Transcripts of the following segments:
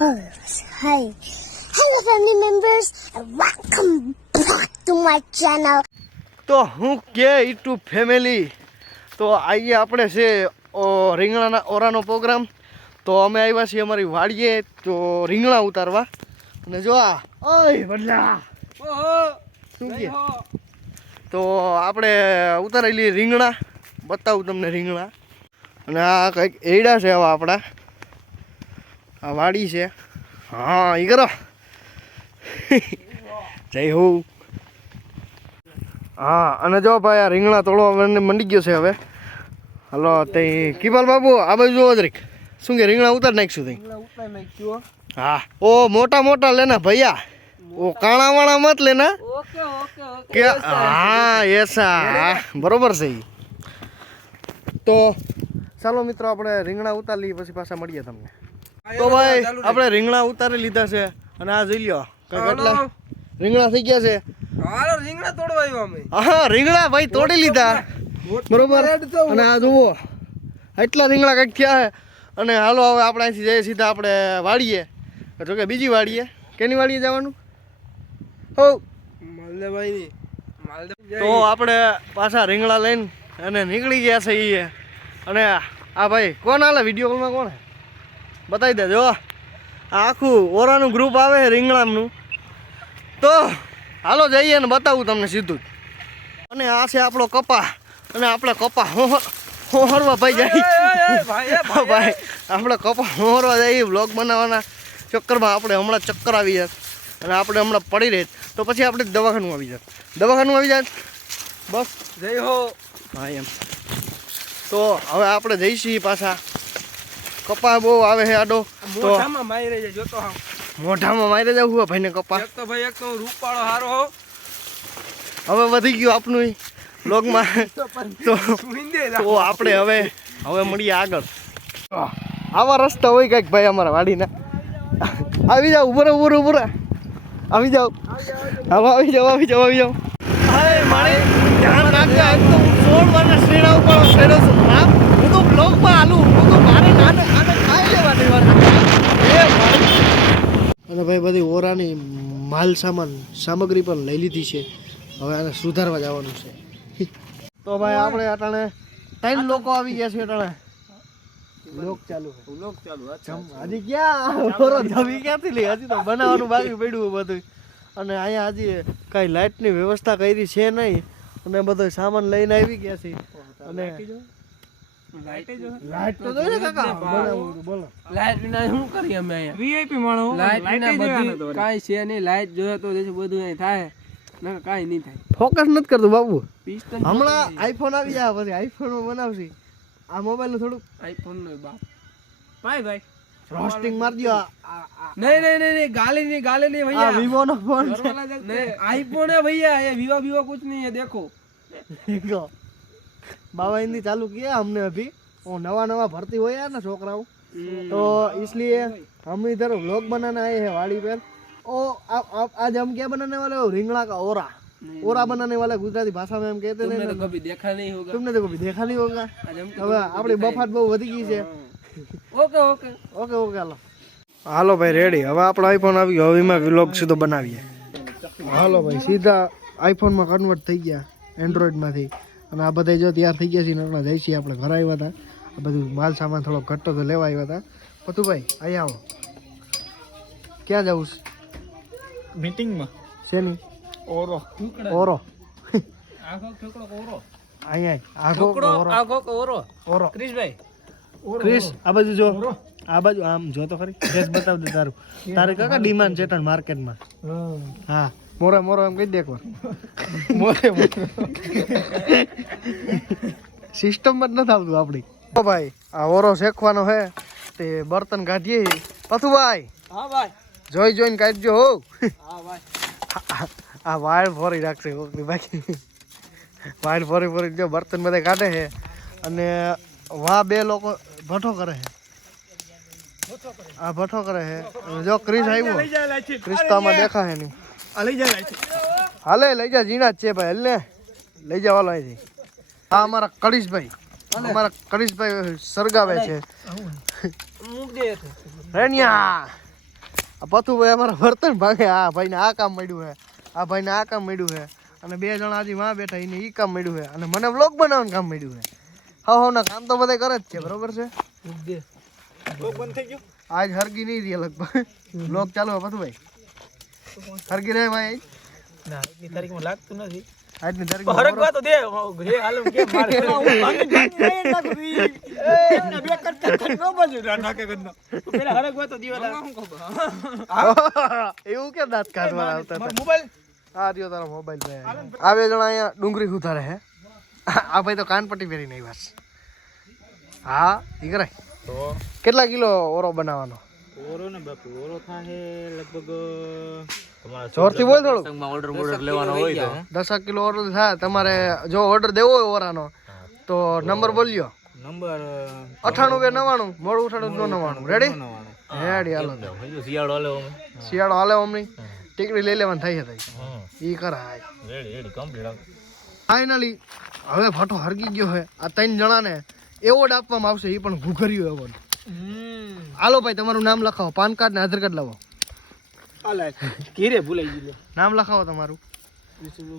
Hi. Hello, family members, and welcome back to my channel. તો હું કે YouTube family? તો આઈએ આપણે છે ઓ, રીંગણાના ઓરાનો પ્રોગ્રામ. તો અમે આવ્યા છીએ અમારી વાડીએ તો રીંગણા ઉતારવા. અને જો આ ઓય બદલા શું કે? તો આપણે ઉતારેલી રીંગણા. બતાવું તમને રીંગણા. અને આ કંઈક એડા છે આવા આપણા. આ વાડી છે. હા એ કરો. જય હો. હા અને જો ભાઈ આ રીંગણા તોડવા મને મંડી ગયો છે હવે. હલો તે કિપાલ બાબુ આ બાજુ જોવો જરીક. શું કે રીંગણા ઉતાર નાખશું તઈ? હા. ઓ મોટા મોટા લેના ભૈયા. ઓ કાણા વાળા મત લેના કે હા એસા બરોબર છે તો ચાલો મિત્રો આપણે રીંગણા ઉતારી લઈએ પછી પાછા મળીએ તમને. તો ભાઈ આપણે રીંગણા ઉતારી લીધા છે અને આ જોઈ લ્યો. કેટલા રીંગણા થઈ ગયા છે. હાલો રીંગણા તોડવા આવ્યા અમે. હા રીંગણા ભાઈ તોડી લીધા. બરોબર? અને આ જુઓ એટલા રીંગણા કંઈક થયા છે. અને હાલો હવે આપણે અહીંથી જઈએ સીધા આપણે વાળીએ જો કે બીજી વાળીએ કેની વાળીએ જવાનું? હો. માલદેવભાઈની. તો આપણે પાછા રીંગણા લઈને અને નીકળી ગયા છે એ અને આ ભાઈ કોણ હાલે વીડિયો કોલમાં કોણ? હે? બતાવી દેજો આ આખું ઓરાનું ગ્રુપ આવે છે રીંગણામનું. તો હાલો જઈએ ને બતાવું તમને સીધું જ. અને આ છે આપણો કપા. અને આપણે કપા હોહર હોહરવા ભાઈ જાય. ભાઈ ભાઈ આપણે કપા હોહરવા જઈએ બ્લોગ બનાવવાના. ચક્કરમાં આપણે હમણાં ચક્કર આવી જાય. અને આપણે હમણાં પડી રહે. તો પછી આપણે દવાખાનું આવી જાય. દવાખાનું આવી જાય? બસ. જય હો. હા એમ. તો હવે આપણે જઈશી પાછા. કપા બહુ આવે છે આડો. મોઢામાં મારી રહી જોતો હા મોઢામાં મારી જવું હોય ભાઈને કપા. એક તો ભાઈ એક તો રૂપાળો હારો હો હવે વધી ગયું આપનું બ્લોગમાં તો તો આપણે હવે હવે મળીએ આગળ. આવા રસ્તા હોય કંઈક ભાઈ અમારા વાડીના. આવી જાઓ ઉભરા ઉભરા ઊભો રહો ઊભો રહો. આવી જાઓ. હવે આવી જાઓ આવી જાઓ આવી જાઓ. હાય મારે ધ્યાન રાખજો આજ તો હું સોળ વારના શ્રેણા ઉપર શ્રેણો છું. હા હું તો બ્લોગમાં હું તો મારે નાને આને ખાઈ લેવાની વાત એ મારે અને ભાઈ બધી ઓરાની માલ સામાન સામગ્રી પણ લઈ લીધી છે. હવે આને સુધારવા જવાનું છે. તો ભાઈ આપણે અટાણે ત્રણ લોકો આવી ગયા છે અટાણે. લોક ચાલુ લોક ચાલુ હજી ક્યાં? ઓરો જમી ક્યાંથી લે? હજી તો બનાવવાનું બાકી પડ્યું બધું. અને અહીંયા હજી કાંઈ લાઇટની વ્યવસ્થા કરી છે નહીં. અને બધો સામાન લઈને આવી ગયા છે. અને લાઈટ તો થાય. ફોકસ નથી કરતું હમણાં આઈફોન આવી જાય પછી આઈફોન બનાવશે. આ મોબાઈલનું આઈફોન નો બાપ. ભાઈ ભાઈ. ફ્રોસ્ટિંગ માર નહીં નહીં નહીં ગાલી નહીં ગાલી નહીં ભૈયા. વિવો નો ફોન આઈફોન હે ભૈયા એ વિવો વિવો કુછ નહીં હે દેખો. देखो बाबा हिंदी चालू किया हमने अभी वो नवा नवा भर्ती हुए हैं ना छोकराओं तो इसलिए हम इधर व्लॉग बनाने आए हैं वाड़ी पर ओ आप, आप आज हम क्या बनाने वाले हो रिंगड़ा का ओरा ओरा बनाने वाले गुजराती भाषा में हम कहते तुमने हैं तो ना कभी देखा नहीं होगा तुमने तो कभी देखा नहीं होगा आज हम હવે આપણી બફાટ બહુ વધી ગઈ છે ओके ओके ઓકે ઓકે હાલો હાલો ભાઈ રેડી હવે આપણો આઈફોન આવી ગયો હવે એમાં વ્લોગ સીધો બનાવીએ હાલો ભાઈ સીધા આઈફોનમાં કન્વર્ટ થઈ ગયા એન્ડ્રોઈડમાંથી અને આ બધા જો તૈયાર થઈ ગયા છીએ હમણાં જઈ છીએ આપણે ઘર આવ્યા હતા. આ બધું માલ સામાન થોડો ઘટતો તો લેવા આવ્યા હતા. પતુભાઈ અહીંયા આવો. ક્યાં જવું છે? મિટિંગમાં. શેની? ઓરો. ઓરો. ઓરો. અહીંયા આગો ઓરો. ઓરો. ઓરો. આ બાજુ જો. આ બાજુ આમ જો તો ખરી. બતાવ દે તારું. તારે કાકા ડિમાન્ડ છે માર્કેટમાં હા. મોરે મોરો એમ કહી દેખવા મોરે સિસ્ટમ જ નથી આવતું આપણી. તો ભાઈ આ ઓરો શેખવાનો છે તે બર્તન કાઢીએ પથુભાઈ. ભાઈ. જોઈ જોઈને કાઢજો હો. આ વાળ ફોરી રાખશે ઓકે બાકી. વાળ ફોરી ફોરી જો બર્તન બધા કાઢે છે. અને વા બે લોકો ભઠો કરે છે. આ ભઠો કરે છે. જો ક્રિસ આવ્યો. ક્રિસ્તામાં દેખાય નહીં. હાલે લઈ જા ઝીણા જ છે ભાઈ હલ ને લઈ જા વાલો અહીંથી. હા અમારા કળીશભાઈ અમારા કળીશભાઈ સળગાવે છે. આ પથુ ભાઈ અમારા વર્તન ભાગે. આ ભાઈને આ કામ મળ્યું હે. આ ભાઈને આ કામ મળ્યું છે અને બે જણા હજી વાં બેઠા એને એ કામ મળ્યું છે અને મને વ્લોગ બનાવવાનું કામ મળ્યું છે હા હા ના કામ તો બધા કરે જ છે બરોબર છે? આજ હરગી નહીં રહી લગભગ. વ્લોગ ચાલુ પથુભાઈ? હરગી રહે ભાઈ. ના એટલી તારીખમાં લાગતું નથી. આજની તારીખ હરકવા તો દે ઘરે હાલો કેમ મારે બે કરતા ખંડો બાજુ નાકે ગંદો પેલા હરકવા તો દીવા એવું કે દાંત કાઢવા આવતા મોબાઈલ. આ રહ્યો તારો મોબાઈલ ભાઈ. આ જણા અહીંયા ડુંગળી ઉતારે હે? આ ભાઈ તો કાનપટ્ટી પહેરી આવ્યા બસ હા ઈ કરાય. તો? કેટલા કિલો ઓરો બનાવવાનો? ઓરો ને બાપુ ઓરો થાહે લગભગ જોરથી બોલ થોડું ઓર્ડર ઓર્ડર લેવાનો હોય તો. દસક કિલો ઓર્ડર થાય તમારે જો ઓર્ડર દેવો હોય ઓરાનો તો નંબર બોલ્યો. નંબર અઠાણું બે નવાણું મોડું ઉઠાડું નો નવાણું. રેડી રેડી હાલો. શિયાળો હાલે શિયાળો હાલે અમની ટીકડી લઈ લેવાનું થાય છે ઈ કરાય. રેડી રેડી કમ્પ્લીટ ફાઇનલી હવે ફાટો હરગી ગયો છે. આ ત્રણ જણાને એવોર્ડ આપવામાં આવશે એ પણ ઘુઘર્યું એવોર્ડ. હાલો ભાઈ તમારું નામ લખાવો. પાન કાર્ડ ને આધાર કાર્ડ લાવો. કેરે ભૂલાઈ ગયું. નામ લખાવો તમારું.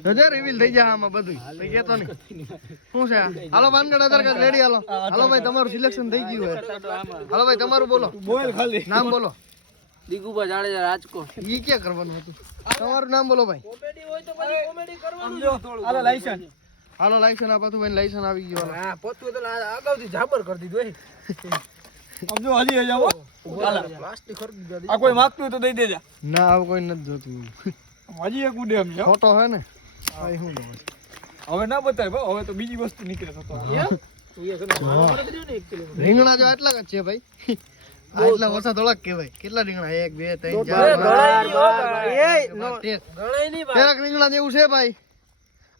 હજાર રિવીલ થઈ જાય આમાં બધું કઈ કહેતો નહીં. શું છે આ? હાલો PAN card Aadhaar card ready હાલો. હાલો ભાઈ તમારું સિલેક્શન થઈ ગયું હાલો ભાઈ તમારું બોલો. બોલ ખાલી. નામ બોલો. દિગુભા જાડેજા રાજકોટ. ઈ ક્યાં કરવાનું હતું? તમારું નામ બોલો ભાઈ. હાલો લાઈસન્સ હાલો લાયસન્સ આપા ભાઈ લાયસન્સ આવી ગયું હા પોતું તો અગાઉથી જાબર કરી દીધું એ સમજો હજી જાવ આ કોઈ માંગતું હોય તો દઈ દેજા. ના આવું કોઈ નથી જોતું. હજી એક ઉડે એમ છે ફોટો હે ને? આ શું હવે ના બતાય ભાઈ હવે તો બીજી વસ્તુ નીકળે થતો રીંગણા જો આટલા જ છે ભાઈ. આટલા ઓછા થોડાક કહેવાય. કેટલા રીંગણા? એક બે ત્રણ ચાર તેર. રીંગણા જેવું છે ભાઈ.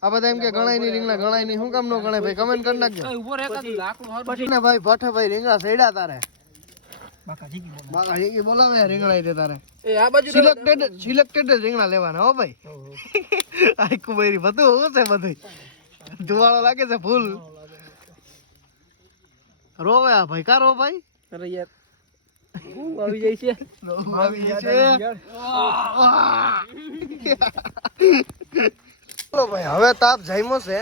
આ બધા એમ કે ગણાય નહીં રીંગણા ગણાય નહીં શું કામ નો ગણાય ભાઈ? કમેન્ટ કરી નાખજો. ઊભો રહે લાકડું પછી ને ભાઈ રીંગણા સડ્યા તારે. બાકા જીકી બોલો. બાકા બોલાવે રીંગણા તારે. એ આ બાજુ સિલેક્ટેડ સિલેક્ટેડ રીંગણા લેવાના હો ભાઈ. આખું બૈરી બધું શું છે બધું ધુવાળો લાગે છે ફૂલ. રોવે આ ભાઈ કા રો ભાઈ? અરે યાર હું આવી જાય છે. આવી છે ચલો ભાઈ હવે તાપ જામ્યો છે.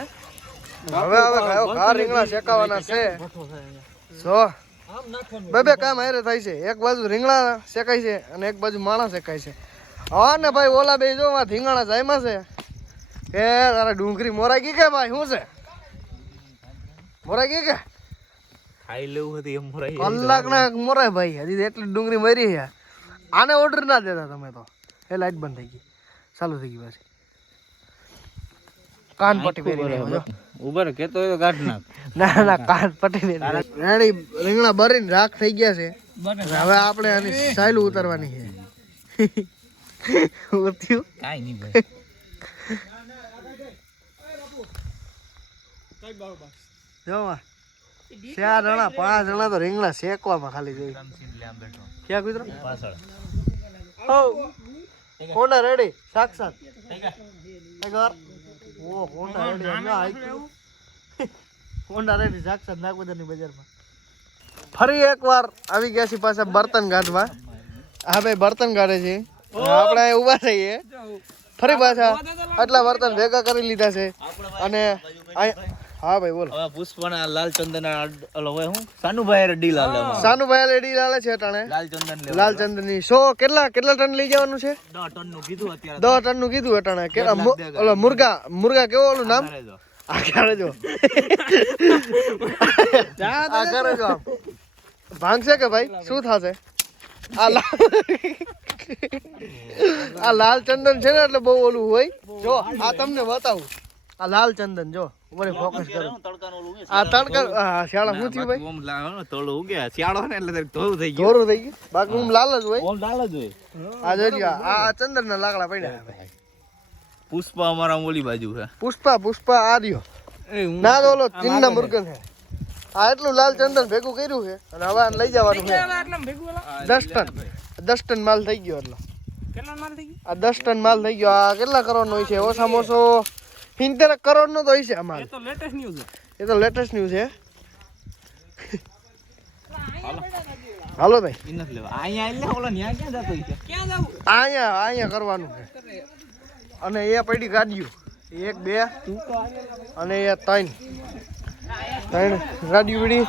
હવે હવે ખાયો ઘા રીંગણા શેકાવાના છે. જો. બે બે કામ હારે થાય છે. એક બાજુ રીંગણા શેકાય છે અને એક બાજુ માણા શેકાય છે. હા ને ભાઈ ઓલા બે જો આ ધીંગાણા જામ્યા છે. કે તારા ડુંગળી મોરાઈ ગઈ કે ભાઈ શું છે? મોરાઈ ગઈ કે? ખાઈ લેવું હતું એમ મોરાઈ કલાક ના મોરાય ભાઈ હજી એટલી ડુંગળી મરી છે. આને ઓર્ડર ના દેતા તમે તો. એ લાઈટ બંધ થઈ ગઈ. ચાલુ થઈ ગઈ પાછી. કાન પટી પહેરી ઉભર કેતો હોય તો કાઢ નાખ. ના ના કાન પટી પહેરી રાણી રીંગણા ભરીને રાખ થઈ ગયા છે. હવે આપણે આની સાયલું ઉતારવાની છે. ઉતર્યું કાઈ નહીં ભાઈ. જો ચાર જણા પાંચ જણા તો રીંગણા શેકવામાં ખાલી જોઈ. ક્યાં કૂતરો? પાછળ. હો હોન્ડા રેડી? સાક્ષાત. ઓ હોન્ડા રેડી અમે આઈ હોન્ડા રેડી બજારમાં. ફરી એકવાર આવી ગયા છીએ પાછા બર્તન ગાઢવા હા ભાઈ બર્તન ગાઢે છે આપણે ઊભા થઈએ ફરી પાછા આટલા બર્તન ભેગા કરી લીધા છે. અને હા ભાઈ બોલો. હવે પુષ્પના લાલ ચંદન ઓલો હોય હું? સાનુભાઈ રેડી લાલ. સાનુભાઈ રેડી લાલે છે ટાણે લાલ ચંદનની સો કેટલા કેટલા ટન લઈ જવાનું છે? દસ ટનનું કીધું અત્યારે દસ ટનનું કીધું ટાણે કે ઓલો મુર્ગા મુર્ગા કેવો ઓલું નામ? તારે જો. આ કરે જો આ કરે જો આમ. ભાંગશે કે ભાઈ? શું થશે? આ લાલ આ લાલ ચંદન છે ને એટલે બહુ ઓલું હોય. જો આ તમને બતાવું. આ લાલ ચંદન જો ઉપર ફોકસ કરો. આ તડકા હા શાળા શું થયું ભાઈ ઓમ લાવે તળો ઉગ્યા શાળો ને એટલે ધોરું થઈ ગયું. ધોરું થઈ ગયું. બાકી ઓમ લાલ જ હોય. ઓમ લાલ જ હોય. આ જોઈ લ્યો આ ચંદન ના લાકડા પડ્યા પુષ્પા અમારા ઓલી બાજુ છે. પુષ્પા પુષ્પા આ રહ્યો. ના ઓલો ચીનના મુર્ગન છે. આ એટલું લાલ ચંદન ભેગું કર્યું છે. અને હવે લઈ જવાનું છે. દસ ટન. દસ ટન માલ થઈ ગયો એટલો. આ દસ ટન માલ થઈ ગયો. આ કેટલા કરવાનો હોય છે? ઓછામાં ઓછો સિત્તેર કરોડ નો તો હશે અમારે. તો લેટેસ્ટ ન્યૂઝ છે. એ તો લેટેસ્ટ ન્યૂઝ છે. હાલો. ભાઈ. લેવા. અહીંયા એટલે ઓલો ન્યા ક્યાં જતો ઈ કે? અહીંયા અહીંયા કરવાનું છે. અને એ પડી ગાડીઓ. એક બે અને એ ત્રણ. ત્રણ ગાડીઓ પડી.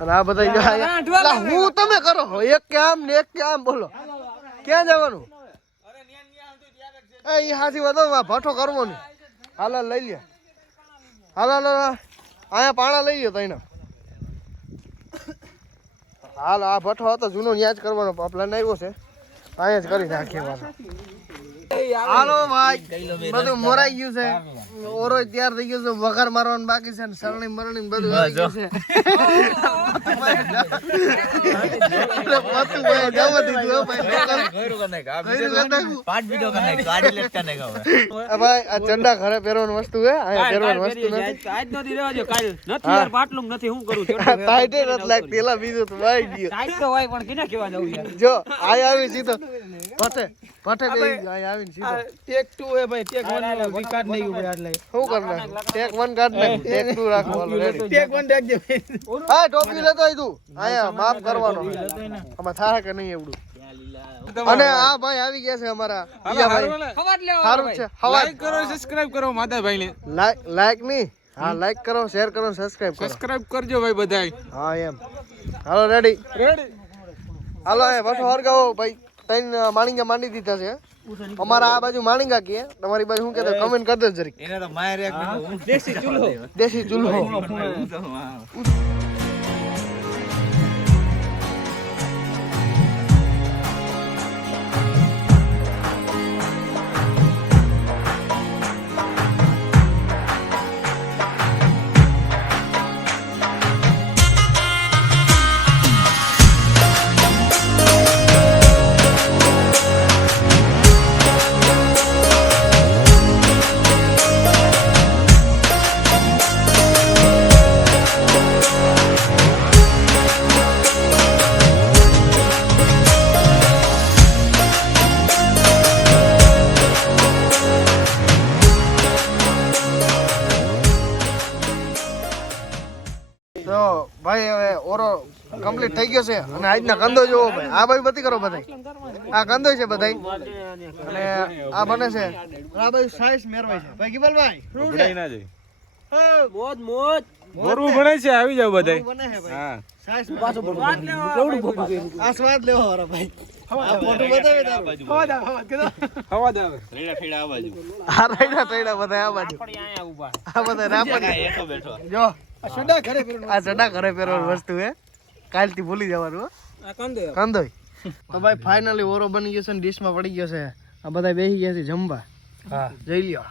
અને આ બધા જો અહીંયા- હું તમે કરો? એક કે આમ ને એક કે આમ બોલો. ક્યાં જવાનું? એ ઈ હાથી વધો ભઠ્ઠો કરવો નહીં હાલ લઈ લે. હાલ હાલ. અહીંયા પાણા લઈ લે તઈને. હાલ, આ ભઠ્ઠો હતો, જૂનો ન્યા જ કરવાનો પ્લાન આવ્યો છે. અહીંયા જ કરી નાખીએ હાલો, ભાઈ. બધું મોરાઈ ગયું છે. ઓરો તૈયાર થઈ ગયો છે વઘાર મારવાનું બાકી છે ને સરણી મરણી બધું આવી ગયું છે. ભાઈ જવા દીધું ભાઈ આ. પાંચ ગાડી ભાઈ ચંડા ઘરે પહેરવાની વસ્તુ છે આ પહેરવાની વસ્તુ નથી. આજ નથી રહેવા દો કાલ નથી યાર પાટલું નથી હું કરું? ટાઈટ નથી લાગતી. એલા બીજું તો ભાઈ ગયો. ટાઈટ તો હોય પણ કેના કેવા જવું યાર? જો આ આવી સીધો પઠે પઠે દે આય આવીને સીધો. ટેક 2 હે ભાઈ ટેક 1 નો વિકાસ નહીં ઉભે એટલે શું કરના ટેક વન કાઢ ને ટેક 2 રાખો ઓલરેડી ટેક 1 રાખ. દે હા ટોપી લેતો આય તું. આયા માફ કરવાનો. આમાં થારા કે નહીં એવડું? અને આ ભાઈ આવી ગયા છે અમારા બીજા ભાઈ. ખબર લેવા સારું છે હવા કરો સબસ્ક્રાઇબ કરો માધાભાઈ ને લાઈક લાઈક નહીં. હા લાઈક કરો શેર કરો સબસ્ક્રાઇબ કરો. સબસ્ક્રાઇબ કરજો ભાઈ બધાય. હા એમ. હાલો રેડી રેડી હાલો એ પાછો હરગાવો ભાઈ. ત્રણ માણીગા માંડી દીધા છે. અમારા આ બાજુ માણીગા કે તમારી બાજુ શું કહેતા કમેન્ટ કરી દેજો જરીક. એને તો માયર એક દેશી ચૂલો. દેશી ચૂલ્હો છે અને આજના કંદો જોવો ભાઈ. આ ભાઈ બધી કરો બધા આ કંદો છે બધા અને આ બને છે. આ ભાઈ સાઈઝ મેરવાય છે. ભાઈ કિબલભાઈ શું છે? હા, મોજ મોજ. મોરવું ભણે છે આવી જાવ બધાય. બને છે ભાઈ. હા. સાઈઝ પાછો કેવડું ભોગું કર્યું આ સ્વાદ લેવો વાળા ભાઈ. આ બધા બધા ઘરે પહેરવાની વસ્તુ હે. કાલથી ભૂલી જવાનું હો. આ કંદોય. તો ભાઈ ફાઇનલી ઓરો બની ગયો છે ને ડીશમાં પડી ગયો છે. આ બધા બેસી ગયા છે જમવા. હા. જઈ લ્યો.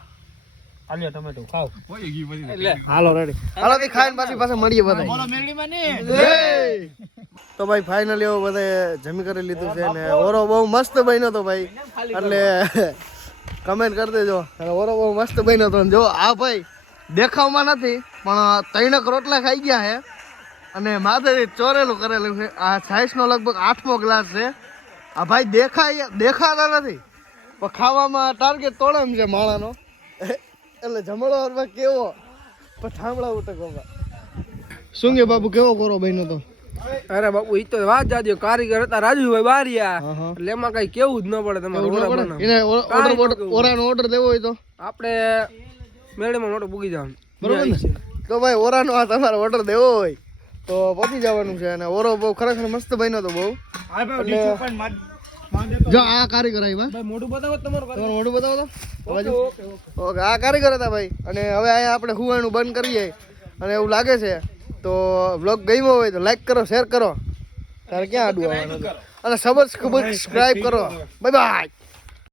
હાલો રેડી હાલો થી ખાઈને પાછી પાછા મળીએ બધા તો ભાઈ ફાઇનલી એવું બધા જમી કરી લીધું છે ને ઓરો બહુ મસ્ત બન્યો તો ભાઈ. એટલે કમેન્ટ કરી દેજો. અને ઓરો બહુ મસ્ત બન્યો તો. જો આ ભાઈ દેખાવમાં નથી પણ ત્રણેક રોટલા ખાઈ ગયા છે. અને માધરી ચોરેલું કરેલું છે. આ સાઈઝનો લગભગ આઠમો ગ્લાસ છે. આ ભાઈ દેખાય દેખાતા નથી. પણ ખાવામાં ટાર્ગેટ તોડે એમ છે માળાનો એટલે જમણવારમાં કેવો? પણ થાંભળા ઉટકવામાં શું કે બાપુ કેવો કરો બન્યો તો? અરે બાપુ ઈ તો વાત જાજો. કારીગર હતા રાજુભાઈ બારિયા. એટલે એમાં કઈ કેવું જ ન પડે તમારે. એને ઓ- કાંઈ order- ન કેવું. ઓરાનો ઓર્ડર દેવો હોય તો? આપણે મેળીમાં મોટો પૂગી જવાનું. બરોબર ને? તો ભાઈ ઓરાનો આ તમારે ઓર્ડર દેવો હોય. તો પહોંચી જવાનું છે અને ઓરો બહુ ખરેખર મસ્ત બન્યો તો બહુ. જો આ કારીગર આવ્યા મોઢું બતાવો તમારું મોઢું બતાવો તો. ઓકે આ કારીગર હતા ભાઈ. અને હવે અહીંયા આપણે હુવાનું બંધ કરીએ. અને એવું લાગે છે. તો બ્લોગ ગમ્યો હોય તો લાઈક કરો શેર કરો. તારે ક્યાં આડું આવવાનું? અને સબસ્ક્રાઈબ કરો. Bye bye